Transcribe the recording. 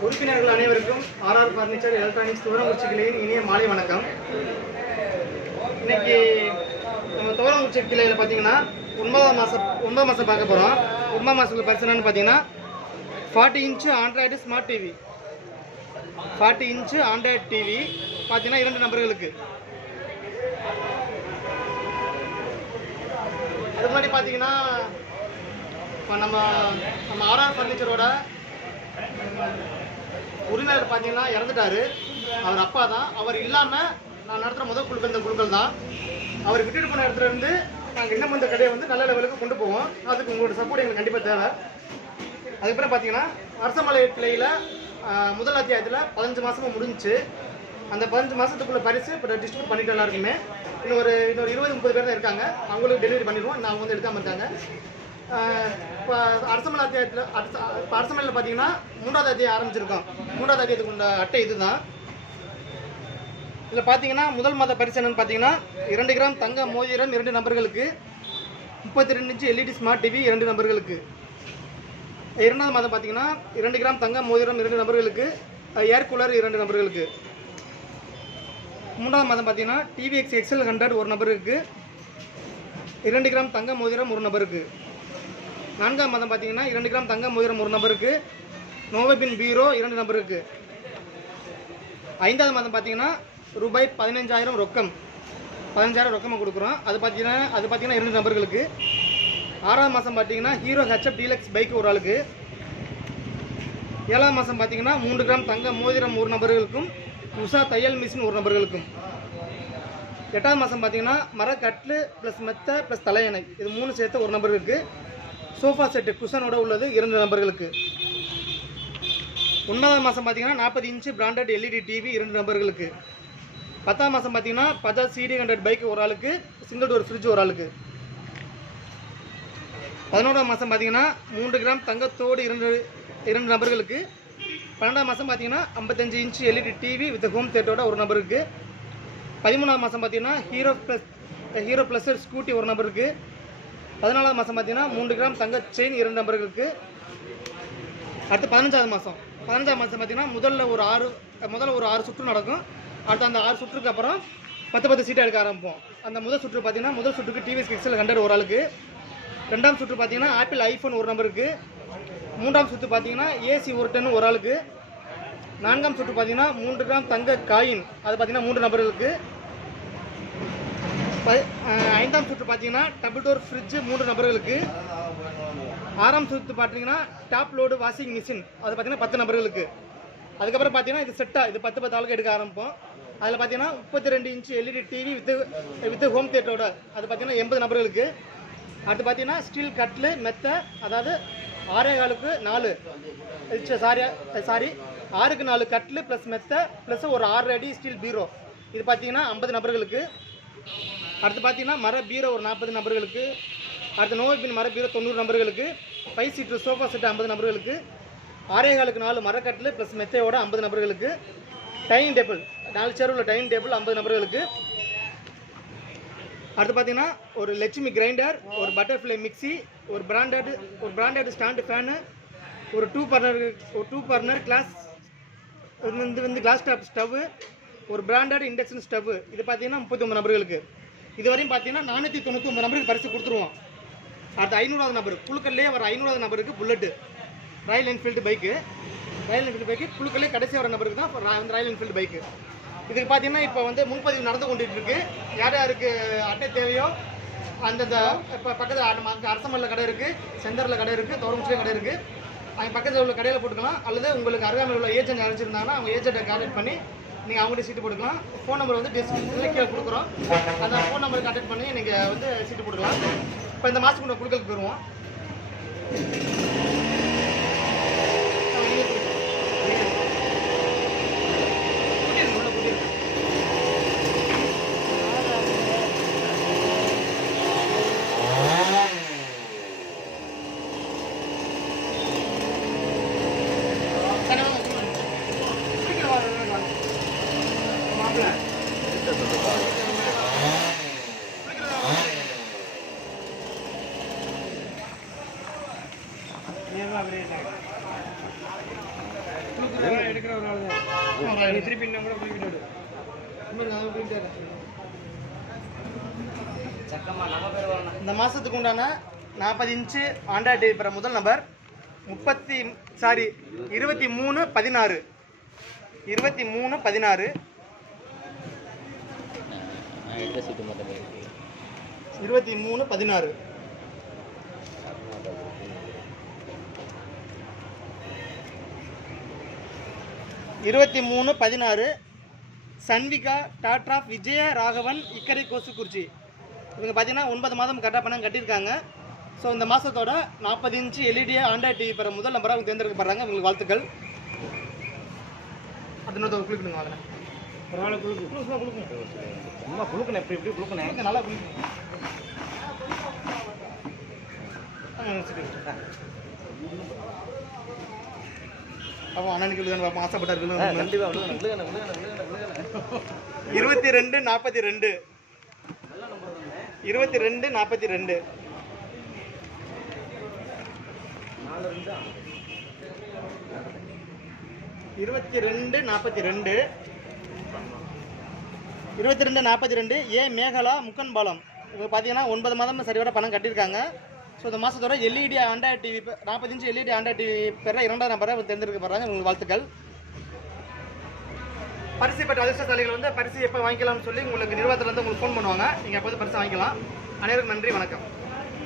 உறுப்பினர்கள் அனைவருக்கும் RR furniture electronics Thuvarankurichi கிளையின் இனிய மாலை வணக்கம். இன்னைக்கு நம்ம துவரங்குறிச்சி கிளையில் பார்த்தீங்கன்னா 9 மாதம் பார்க்க போகிறோம். 9 மாதத்துக்கு பரிசனன்னு பார்த்தீங்கன்னா 40 inch Android smart TV. 40 inch Android TV பார்த்தீங்கன்னா 2 நபர்களுக்கு. அது முன்னாடி பார்த்தீங்கன்னா இப்போ நம்ம ஆர்ஆர் ஃபர்னிச்சரோட உரிமையாளர் பார்த்தீங்கன்னா இறந்துட்டாரு. அவர் அப்பா தான். அவர் இல்லாமல் நான் நடத்துகிற முதல் குழுக்கள் இந்த குழுக்கள் தான். அவர் விட்டுட்டு போன இடத்துல இருந்து நாங்கள் இன்னும் இந்த கடையை வந்து நல்ல லெவலுக்கு கொண்டு போவோம். அதுக்கு உங்களோட சப்போர்ட் எங்களுக்கு கண்டிப்பாக தேவை. அதுக்கப்புறம் பார்த்தீங்கன்னா அரசமலை கிளையில் முதல் அத்தியாயத்தில் 15 மாதமும் முடிஞ்சிச்சு. அந்த 15 மாதத்துக்குள்ள பரிசு இப்போ டிஸ்ட்ரிபியூட் பண்ணிட்டு எல்லாருக்குமே இன்னொரு 20-30 பேர் தான் இருக்காங்க. அவங்களுக்கு டெலிவரி பண்ணிடுவோம். இன்னும் அவங்க வந்து எடுக்காமல் இருக்காங்க. இப்போ அரசமலை அத்தியாயத்தில் இப்போ அரசமலையில் பார்த்தீங்கன்னா 3வது அத்தியாயம் ஆரம்பிச்சிருக்கோம். 3வது அத்தியாயத்துக்கு உள்ள அட்டை இதுதான். இதில் பார்த்தீங்கன்னா முதல் மாத பரிசு என்னன்னு பார்த்தீங்கன்னா 2 கிராம் தங்க மோதிரம் 2 நபர்களுக்கு, 32 இன்ச்சு எல்இடி ஸ்மார்ட் டிவி 2 நபர்களுக்கு. 2வது மாதம் பார்த்தீங்கன்னா 2 கிராம் தங்க மோதிரம் 2 நபர்களுக்கு, ஏர் கூலர் 2 நபர்களுக்கு. 3வது மாதம் பார்த்தீங்கன்னா டிவிஎக்ஸ் எக்ஸல் 100 ஒரு நபருக்கு, 2 கிராம் தங்க மோதிரம் ஒரு நபருக்கு. 4ஆம் மாதம் பார்த்தீங்கன்னா 2 கிராம் தங்க மோதிரம் ஒரு நபருக்கு, நோவபின் பீரோ 2 நபருக்கு. 5வது மாதம் பார்த்தீங்கன்னா ரூபாய் 15,000 ரொக்கம், 15,000 ரொக்கமாக கொடுக்குறோம். அது பார்த்தீங்கன்னா 2 நபர்களுக்கு. 6ஆம் மாதம் பார்த்தீங்கன்னா ஹீரோ ஹெச்எப் டீலக்ஸ் பைக் ஒரு ஆளுக்கு. 7ஆம் மாதம் பார்த்தீங்கன்னா 3 கிராம் தங்க மோதிரம் ஒரு நபர்களுக்கும், உஷா தையல் மிஷின் ஒரு நபர்களுக்கும். 8ஆம் மாதம் பார்த்தீங்கன்னா மரக்கட்லு ப்ளஸ் மெத்த ப்ளஸ் தலையணை இது 3 சேர்த்து ஒரு நபருக்கு. சோஃபா செட்டு குஷனோட உள்ளது 2 நபர்களுக்கு. 9ஆம் மாதம் பார்த்தீங்கன்னா 40 இன்ச்சு பிராண்டட் எல்இடி டிவி 2 நபர்களுக்கு. 10ஆம் மாதம் பார்த்தீங்கன்னா பஜாஜ் CD 100 பைக் ஒரு ஆளுக்கு, சிங்கிள் டோர் ஃப்ரிட்ஜ் ஒரு ஆளுக்கு. 11ஆம் மாதம் பார்த்தீங்கன்னா 3 கிராம் தங்கத்தோடு 2 நபர்களுக்கு. 12ஆம் மாதம் பார்த்தீங்கன்னா 55 inch LED TV with home தேட்டரோட ஒரு நபருக்கு. 13ஆம் மாதம் பார்த்தீங்கன்னா ஹீரோ ப்ளஸ் ஸ்கூட்டி ஒரு நபருக்கு. 14ஆம் மாதம் பார்த்தீங்கன்னா 3 கிராம் தங்க செயின் 2 நபர்களுக்கு. அடுத்து 15ஆம் மாதம் பார்த்தீங்கன்னா முதல்ல ஒரு 6 சுற்று நடக்கும். அடுத்து அந்த 6 சுற்றுக்கு அப்புறம் 10 சீட்டாக எடுக்க ஆரம்பிப்போம். அந்த முதல் சுற்று பார்த்தீங்கன்னா முதல் சுற்றுக்கு டிவிஎஸ் எக்ஸல் 100 ஒரு ஆளுக்கு. 2ஆம் சுற்று பார்த்தீங்கன்னா ஆப்பிள் ஐஃபோன் ஒரு நபருக்கு. 3ஆம் சுற்று பார்த்தீங்கன்னா ஏசி ஒரு டன் ஒரு ஆளுக்கு. 4ஆம் சுற்று பார்த்தீங்கன்னா 3 கிராம் தங்க காயின் அது பார்த்தீங்கன்னா 3 நபர்களுக்கு. 5ஆம் சுற்று பார்த்தீங்கன்னா டபுள் டோர் ஃப்ரிட்ஜ் 3 நபர்களுக்கு. 6ஆம் சுற்று பார்த்தீங்கன்னா டாப் லோடு வாஷிங் மிஷின் அது பார்த்தீங்கன்னா 10 நபர்களுக்கு. அதுக்கப்புறம் பார்த்தீங்கன்னா இது செட்டாக இது 10 ஆளுக்கு எடுக்க ஆரம்பிப்போம். அதில் பார்த்தீங்கன்னா 32 inch LED TV with home தியேட்டரோட அது பார்த்தீங்கன்னா 80 நபர்களுக்கு. அடுத்து பார்த்தீங்கன்னா ஸ்டீல் கட்லு மெத்த அதாவது 6.4க்கு 4 கட்லு ப்ளஸ் மெத்த ப்ளஸ் ஒரு 6 அடி ஸ்டீல் பீரோ இது பார்த்தீங்கன்னா 50 நபர்களுக்கு. அடுத்து பார்த்தீங்கன்னா மர பீரோ ஒரு 40 நபர்களுக்கு. அடுத்து நோவபின் மர பீரோ 90 நபர்களுக்கு. 5 சீட்டர் சோஃபா செட்டு 50 நபர்களுக்கு. 6.4க்கு 4 மரக்கட்டில் ப்ளஸ் மெத்தையோட 50 நபர்களுக்கு. டைனிங் டேபிள் 4 சேர் உள்ள டைனிங் டேபிள் 50 நபர்களுக்கு. அடுத்து பார்த்தீங்கன்னா ஒரு லட்சுமி கிரைண்டர், ஒரு பட்டர்ஃப்ளை மிக்சி, ஒரு பிராண்டட் ஸ்டாண்டு ஃபேனு, ஒரு 2 burner class class top stove, ஒரு பிராண்டட் இண்டக்ஷன் ஸ்டவ்வு இது பார்த்தீங்கன்னா 39 நபர்களுக்கு. இது வரையும் பார்த்தீங்கன்னா 499 நபருக்கு பரிசு கொடுத்துருவோம். அடுத்து 500வது நபர் குழுக்கள்லேயே வர 500வது நபருக்கு புல்லட்டு ராயல் என்ஃபீல்டு பைக்கு குழுக்களே கடைசி வர நபருக்கு தான் ராயல் என்ஃபீல்டு பைக்கு. இதுக்கு பார்த்தீங்கன்னா இப்போ வந்து முன்பதிவு நடந்து கொண்டுட்டு இருக்கு. யார் யாருக்கு அட்டை தேவையோ அந்தந்த இப்போ பக்கத்தில் அரசமல்லில் கடை இருக்குது, செந்தரில் கடை இருக்குது, துவரங்குறிச்சியில் கடை இருக்குது. அவங்க பக்கத்தில் உள்ள கடையில் போட்டுக்கலாம். அல்லது உங்களுக்கு அருகாமையில் உள்ள ஏஜென்ட் அழைச்சிருந்தாங்கன்னா அவங்க ஏஜென்ட்டை கான்டாக்ட் பண்ணி நீங்கள் அவங்கள்ட்ட சீட்டு போட்டுக்கலாம். ஃபோன் நம்பர் வந்து டிஸ்கிரிப்ஷனில் கீழே கொடுக்குறோம். அந்த ஃபோன் நம்பருக்கு கான்டாக்ட் பண்ணி நீங்கள் வந்து சீட்டு போட்டுக்கலாம். இப்போ இந்த மாதத்துக்கு உள்ள குழுக்களுக்கு போயிடுவோம். எடுக்கிற ஒரு ஆள் தான் திருப்பி இன்னும் கூட குறிப்பிட்டாரு இந்த மாதத்துக்கு உண்டான 40 இன்ச்சு ஆண்ட்ராய்டு டிவி பெற முதல் நம்பர் 23/16 23/16 23/16 23/16 சன்விகா டாடா விஜய ராகவன் இக்கரை கோசுக்குறிச்சி. இவங்க பார்த்தீங்கன்னா 9 மாதம் கரெக்டாக பணம் கட்டியிருக்காங்க. ஸோ இந்த மாதத்தோட 40 இன்ச்சு எல்இடி ஆண்ட்ராய்டு டிவி பெற முதல் நம்பராக அவங்க தேர்ந்தெடுக்கப்படுறாங்க. உங்களுக்கு வாழ்த்துக்கள். அது இன்னொரு குளிக்கணுங்க வாங்க ஒரு நாள் குளிக்கணும் சும்மா குளுக்கணும் எப்படி எப்படி குளுக்கணும் நல்லா குளிக்கணும். அப்போ அண்ணனுக்கு விழுதான ஆசைப்பட்டார் 22/42 22/42 22/42 ஏ மேகலா முக்கன்பாலம். இப்போ பார்த்தீங்கன்னா 9 மாதம் சரியோட பணம் கட்டியிருக்காங்க. ஸோ இந்த மாதத்தோட LED Android TV 40 inch LED Android TV பெற 2ஆம் நம்பரை தேர்ந்தெடுக்கப்படுறாங்க. உங்களுக்கு வாழ்த்துக்கள். பரிசு பெற்ற அதிர்ஷ்டசாலிகள் வந்து பரிசு எப்போ வாங்கிக்கலாம்னு சொல்லி உங்களுக்கு நிர்வாகத்தில் வந்து உங்களுக்கு ஃபோன் பண்ணுவாங்க. நீங்கள் எப்போது பரிசு வாங்கிக்கலாம். அனைவருக்கும் நன்றி, வணக்கம்.